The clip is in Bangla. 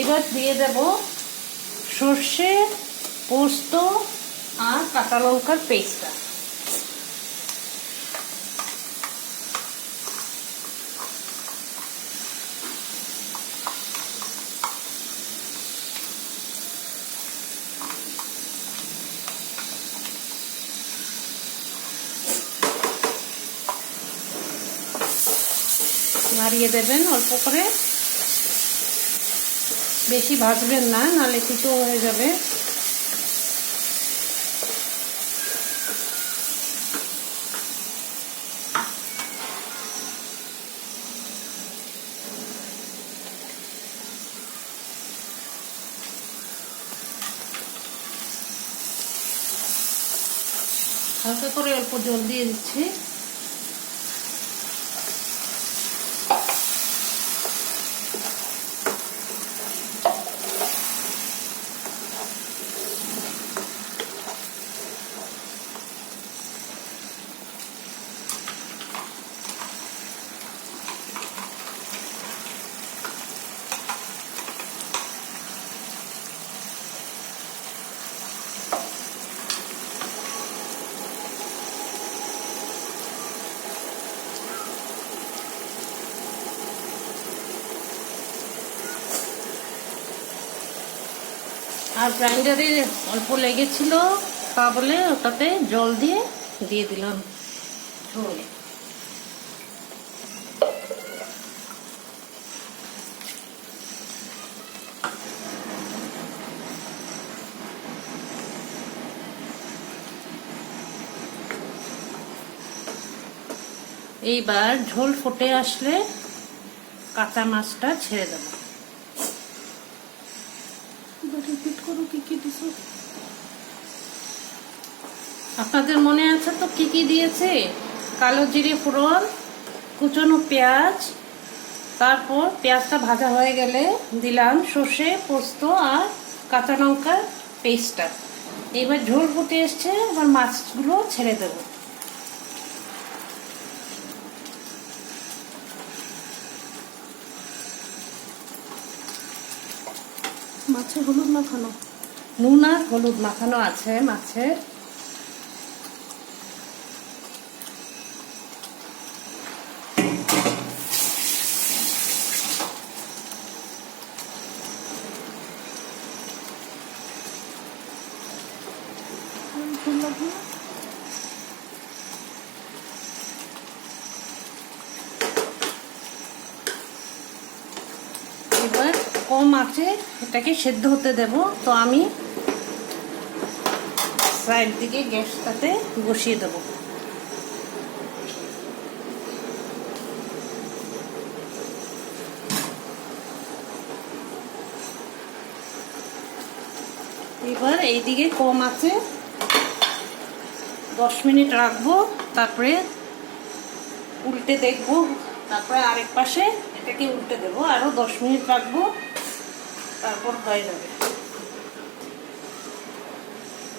এবার দিয়ে দেব সর্ষে, পোস্ত আর কাঁচা লঙ্কার পেস্টটা। নাড়িয়ে দেবেন অল্প করে, বেশি ভাজবেন না, নাহলে তিতো হয়ে যাবে। হালকা করে অল্প জল দিয়ে দিচ্ছি। আর গ্রাইন্ডারে অল্প লেগেছিল, তা বলে ওটাতে জল দিয়ে দিলাম ঝোল। এইবার ঝোল ফুটে আসলে কাঁচা মাছটা ছেড়ে দেব। আপনাদের মনে আছে তো কি কি দিয়েছে? কালো জিরে ফোড়ন, কুচনো পেঁয়াজ, তারপর পেঁয়াজটা ভাজা হয়ে গেলে দিলাম সর্ষে, পোস্ত আর কাঁচা লঙ্কার পেস্টটা। এবার ঝোল ফুটে এসছে, এবার মাছগুলো ছেড়ে দেব। মাছে হলুদ মাখানো, নুন আর হলুদ মাখানো আছে মাছের। এবার কম আঁচে এটাকে সেদ্ধ হতে দেব। তো আমি সাইড দিকে গ্যাসটাতে বসিয়ে দেব। এবার এইদিকে কম আছে 10 মিনিট রাখবো, তারপরে উল্টে দেখবো, তারপরে আরেক পাশে এটাকে উল্টে দেবো, আরো 10 মিনিট রাখবো, তারপর হয়ে যাবে।